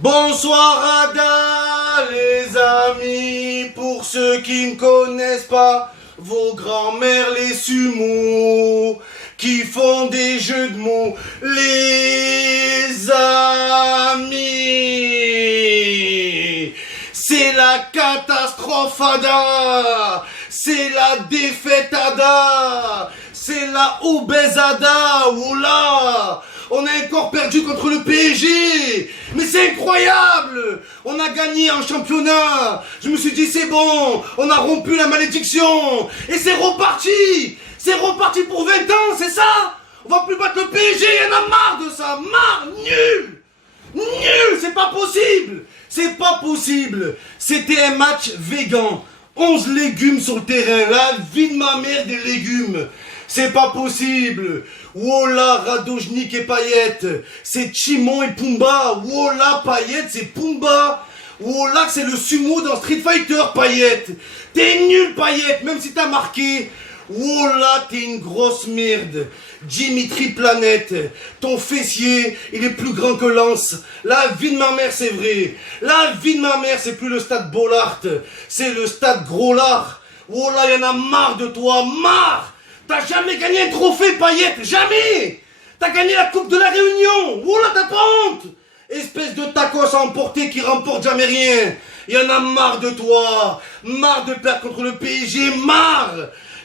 Bonsoir Ada, les amis, pour ceux qui ne connaissent pas, vos grands-mères les sumo, qui font des jeux de mots, les amis. C'est la catastrophe Ada, c'est la défaite Ada, c'est la obèse Ada, oula. On a encore perdu contre le PSG. Mais c'est incroyable. On a gagné un championnat. Je me suis dit c'est bon. On a rompu la malédiction. Et c'est reparti. C'est reparti pour 20 ans, c'est ça? On va plus battre le PSG. Il y en a marre de ça. Marre. Nul. Nul. C'est pas possible. C'est pas possible. C'était un match végan. 11 légumes sur le terrain. La vie de ma mère des légumes. C'est pas possible. Wola, Radojnik et Payet. C'est Chimon et Pumba. Wola, Payet, c'est Pumba. Wola, c'est le sumo dans Street Fighter, Payet. T'es nul, Payet, même si t'as marqué. Wola, t'es une grosse merde. Dimitri Planète, ton fessier, il est plus grand que Lens. La vie de ma mère, c'est vrai. La vie de ma mère, c'est plus le stade Bollard. C'est le stade Groslard. Wola, y'en a marre de toi, marre. T'as jamais gagné un trophée, Payet, jamais. T'as gagné la Coupe de la Réunion. Oula, t'as pas honte. Espèce de tacos à emporter qui remporte jamais rien. Y'en a marre de toi. Marre de perdre contre le PSG, marre.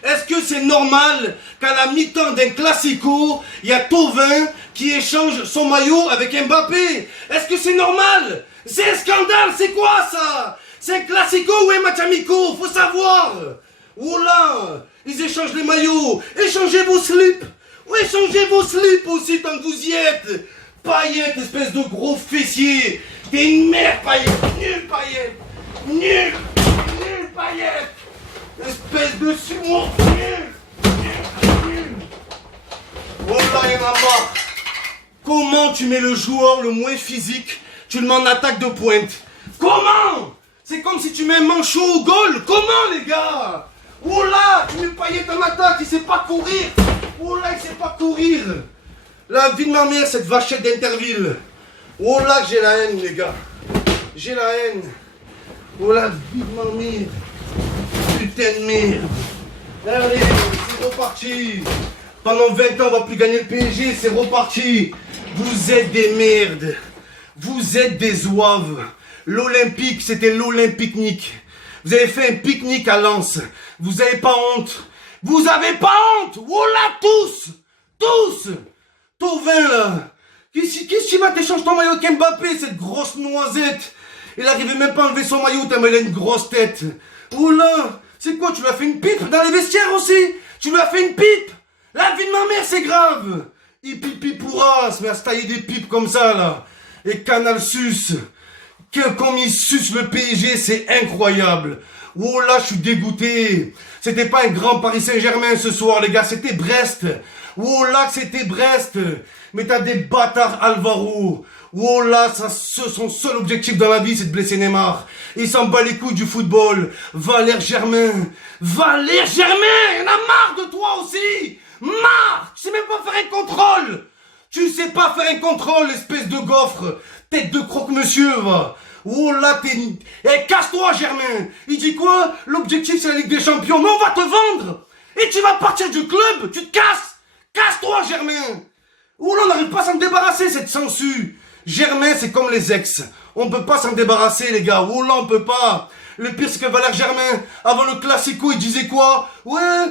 Est-ce que c'est normal qu'à la mi-temps d'un classico, il y a Thauvin qui échange son maillot avec Mbappé? Est-ce que c'est normal? C'est un scandale, c'est quoi ça? C'est un classico ou un match amico? Faut savoir. Oula. Ils échangent les maillots. Échangez vos slips. Ou échangez vos slips aussi tant que vous y êtes. Payet, espèce de gros fessier. T'es une merde, Payet. Nul, Payet. Nul. Nul, Payet. Espèce de sumo. Nul. Nul. Voilà, y'en a marre. Comment tu mets le joueur le moins physique, tu le mets en attaque de pointe? Comment? C'est comme si tu mets un manchot au goal. Comment, les gars? Oula, tu mets Payet en attaque, il sait pas courir. Oula, il sait pas courir. La vie de ma mère, cette vachette d'Interville. Oula, j'ai la haine, les gars. J'ai la haine. Oula, vie de ma mère. Putain de merde. Allez, c'est reparti. Pendant 20 ans, on va plus gagner le PSG, c'est reparti. Vous êtes des merdes. Vous êtes des zouaves. L'Olympique, c'était l'Olympique-Nique. Vous avez fait un pique-nique à Lens. Vous avez pas honte. Vous avez pas honte. Voilà, tous. Tous. Thauvin, là. Qu'est-ce qui va t'échanger ton maillot avec Mbappé, cette grosse noisette? Il arrivait même pas à enlever son maillot tellement il a une grosse tête. Oula. C'est quoi, tu lui as fait une pipe dans les vestiaires aussi? Tu lui as fait une pipe? La vie de ma mère, c'est grave. Il pipi pourra se met à se tailler des pipes comme ça, là. Et Canal Sus. Comme il suce le PSG, c'est incroyable. Oh là, je suis dégoûté. C'était pas un grand Paris Saint-Germain ce soir, les gars, c'était Brest. Oh là, c'était Brest. Mais t'as des bâtards Alvaro. Oh là, son seul objectif dans la vie, c'est de blesser Neymar. Il s'en bat les couilles du football. Valère Germain. Valère Germain, y'en a marre de toi aussi. Marre. Tu sais même pas faire un contrôle. Tu sais pas faire un contrôle, espèce de gaufre. Tête de croque-monsieur, va. Oh là, Eh, casse-toi, Germain. Il dit quoi? L'objectif, c'est la Ligue des Champions. Mais on va te vendre. Et tu vas partir du club. Tu te casses. Casse-toi, Germain. Oh là, on n'arrive pas à s'en débarrasser, cette sangsue. Germain, c'est comme les ex. On peut pas s'en débarrasser, les gars. Oh là, on peut pas. Le pire, c'est que Valère Germain, avant le Classico, il disait quoi? Ouais,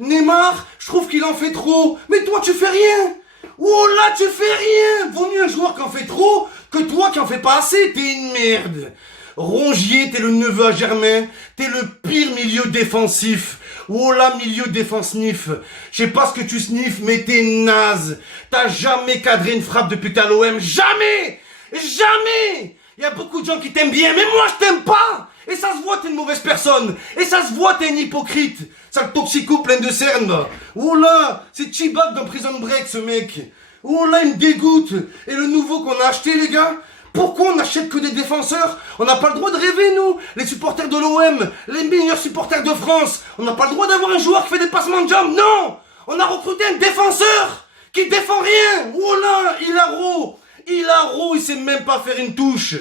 Neymar, je trouve qu'il en fait trop. Mais toi, tu fais rien. Oh là, tu fais rien. Vaut mieux un joueur qui en fait trop que toi qui en fais pas assez. T'es une merde. Rongier, t'es le neveu à Germain. T'es le pire milieu défensif. Oh là, milieu défensif. Je sais pas ce que tu sniffes, mais t'es naze. T'as jamais cadré une frappe depuis que t'es à l'OM. Jamais. Jamais. Il y a beaucoup de gens qui t'aiment bien, mais moi je t'aime pas. Et ça se voit, t'es une mauvaise personne. Et ça se voit, t'es un hypocrite. Sale toxico plein de cernes, là. Oh là, c'est Chibak dans Prison Break, ce mec. Oh là, il me dégoûte. Et le nouveau qu'on a acheté, les gars, pourquoi on n'achète que des défenseurs? On n'a pas le droit de rêver, nous, les supporters de l'OM, les meilleurs supporters de France. On n'a pas le droit d'avoir un joueur qui fait des passements de jambes. Non. On a recruté un défenseur qui défend rien. Oh là, Hilaro. Hilaro, il sait même pas faire une touche.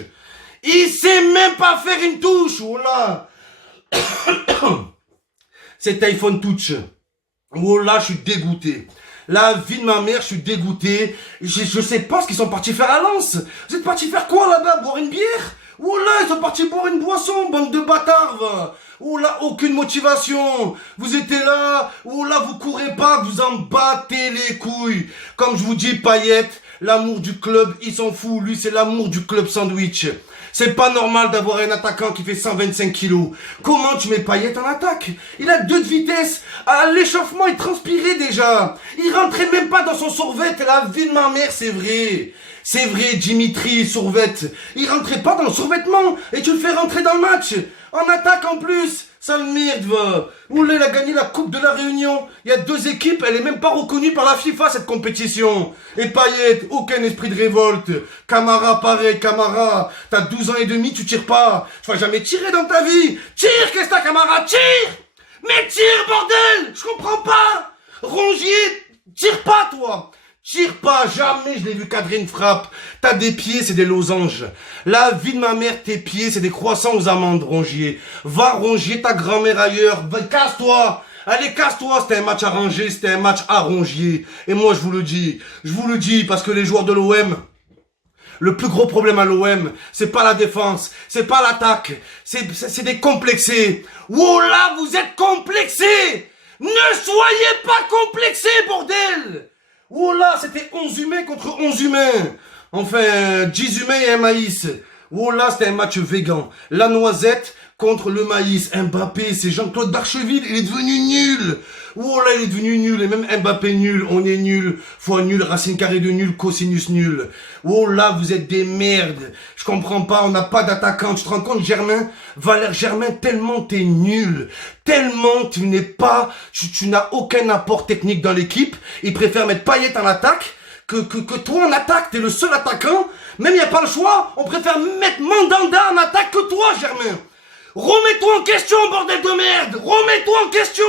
Il sait même pas faire une touche. Oh là. Cet iPhone Touch. Oh là, je suis dégoûté. La vie de ma mère, je suis dégoûté. Je sais pas ce qu'ils sont partis faire à Lens. Vous êtes partis faire quoi là-bas? Boire une bière? Oh là, ils sont partis boire une boisson, bande de bâtards, va. Oh là, aucune motivation. Vous étiez là. Oh là, vous courez pas, vous en battez les couilles. Comme je vous dis, Payet, l'amour du club, il s'en fout. Lui, c'est l'amour du club sandwich. C'est pas normal d'avoir un attaquant qui fait 125 kilos. Comment tu mets Payet en attaque? Il a 2 de vitesse. À l'échauffement, il transpirait déjà. Il rentrait même pas dans son survêt. La vie de ma mère, c'est vrai. C'est vrai, Dimitri, survêt. Il rentrait pas dans le survêtement. Et tu le fais rentrer dans le match. En attaque en plus. Sale merde, va. Oula, il a gagné la Coupe de la Réunion. Il y a 2 équipes, elle est même pas reconnue par la FIFA, cette compétition. Et Payet, aucun esprit de révolte. Camara, pareil, Camara. T'as 12 ans et demi, tu tires pas. Tu vas jamais tirer dans ta vie. Tire, qu'est-ce que t'as, Camara? Tire! Mais tire, bordel! Je comprends pas. Rongier, tire pas, toi. Tire pas, jamais je l'ai vu cadrer une frappe. T'as des pieds, c'est des losanges. La vie de ma mère, tes pieds, c'est des croissants aux amandes, Rongier. Va Rongier ta grand-mère ailleurs. Va, casse-toi. Allez, casse-toi. C'était un match arrangé, c'était un match à Rongier. Et moi, je vous le dis parce que les joueurs de l'OM, le plus gros problème à l'OM, c'est pas la défense, c'est pas l'attaque, c'est des complexés. Oh là, vous êtes complexés. Ne soyez pas complexés, bordel. Oh là, c'était 11 humains contre 11 humains. Enfin, 10 humains et un maïs. Oh là, c'était un match végan. La noisette contre le maïs. Mbappé, c'est Jean-Claude Darcheville, il est devenu nul. Oh là, il est devenu nul. Et même Mbappé nul, on est nul. Fois nul, racine carrée de nul, cosinus nul. Oh là, vous êtes des merdes. Je comprends pas, on n'a pas d'attaquant. Tu te rends compte, Germain? Valère Germain, tellement t'es nul. Tellement tu n'es pas, tu n'as aucun apport technique dans l'équipe. Il préfère mettre Payet en attaque que toi en attaque. T'es le seul attaquant. Même il n'y a pas le choix. On préfère mettre Mandanda en attaque que toi, Germain. Remets-toi en question, bordel de merde. Remets-toi en question.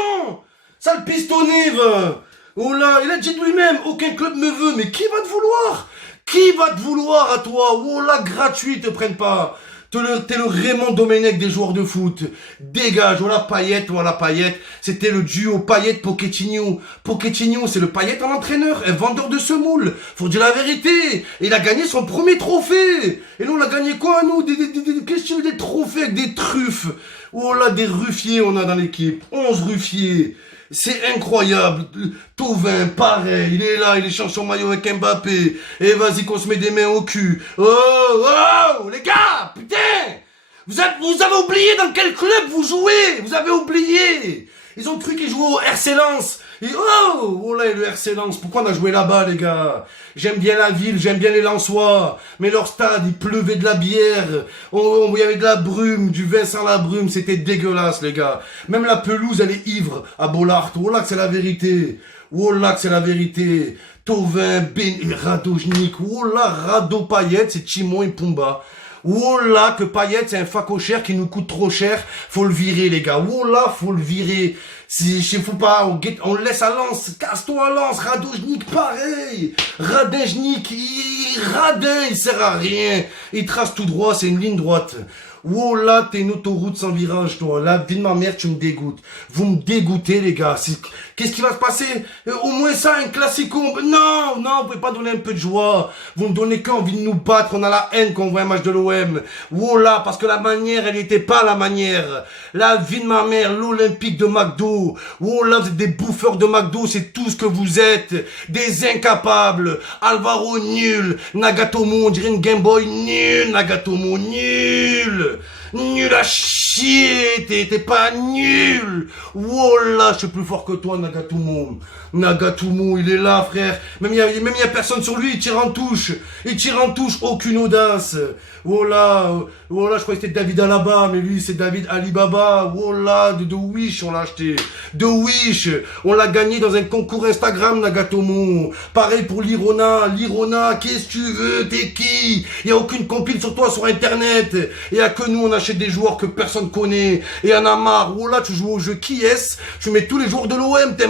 Sale pistonné, va. Oh là, il a dit de lui-même, aucun club me veut. Mais qui va te vouloir? Qui va te vouloir à toi? Oh là, gratuit, ils te prennent pas. T'es le Raymond Domenech des joueurs de foot. Dégage, voilà Payet, voilà Payet. C'était le duo Payet-Pochettino. Pochettino, c'est le Payet en entraîneur, un vendeur de semoule. Faut dire la vérité. Il a gagné son premier trophée. Et nous, on a gagné quoi, nous? Qu'est-ce que tu veux, des trophées avec des truffes? Oh là, des ruffiers, on a dans l'équipe. 11 ruffiers. C'est incroyable. Tauvin, pareil, il est là, il échange son maillot avec Mbappé. Et vas-y qu'on se met des mains au cul. Oh, les gars, putain. Vous avez oublié dans quel club vous jouez. Vous avez oublié. Ils ont cru qu'ils jouaient au RC Lens. Et oh là, le RC Lens, pourquoi on a joué là-bas, les gars? J'aime bien la ville, j'aime bien les Lensois, mais leur stade, il pleuvait de la bière, il y avait de la brume, du vin sans la brume, c'était dégueulasse, les gars. Même la pelouse, elle est ivre à Bollard. Oh là, que c'est la vérité. Oh là, que c'est la vérité. Tauvin, Radojnik, oh là, Rado Payet, c'est Timon et Pumba. Oh là, que Payet, c'est un facochère qui nous coûte trop cher. Faut le virer, les gars. Oh là, faut le virer. Si je faut pas, on le laisse à Lens. Casse-toi à Lens. Radojnik, pareil. Radojnik, Radin, il sert à rien. Il trace tout droit, c'est une ligne droite. Oh là, t'es une autoroute sans virage, toi. La vie de ma mère, tu me dégoûtes. Vous me dégoûtez, les gars. Qu'est-ce qui va se passer? Au moins ça, un classico. Non, vous pouvez pas donner un peu de joie. Vous me donnez qu'envie de nous battre. On a la haine quand on voit un match de l'OM. Oh là, parce que la manière, elle n'était pas la manière. La vie de ma mère, l'Olympique de McDo. Oh là, vous êtes des bouffeurs de McDo. C'est tout ce que vous êtes. Des incapables. Alvaro, nul. Nagatomo, on dirait une Game Boy, nul. Nagatomo, nul. Nul à chier, t'es pas nul. Oh là, je suis plus fort que toi, Nagatomo. Nagatomo, il est là, frère. Même il y a personne sur lui, il tire en touche. Il tire en touche, aucune audace. Oh là, je croyais que c'était David Alaba, mais lui, c'est David Alibaba. Oh là, de Wish, on l'a acheté. De Wish, on l'a gagné dans un concours Instagram, Nagatomo. Pareil pour l'Irona. L'Irona, qu'est-ce que tu veux? T'es qui? Il y a aucune compile sur toi sur Internet. Il y a que nous, on achète des joueurs que personne connaît. Et en a marre. Oh là, tu joues au jeu qui est-ce? Tu mets tous les joueurs de l'OM, t'es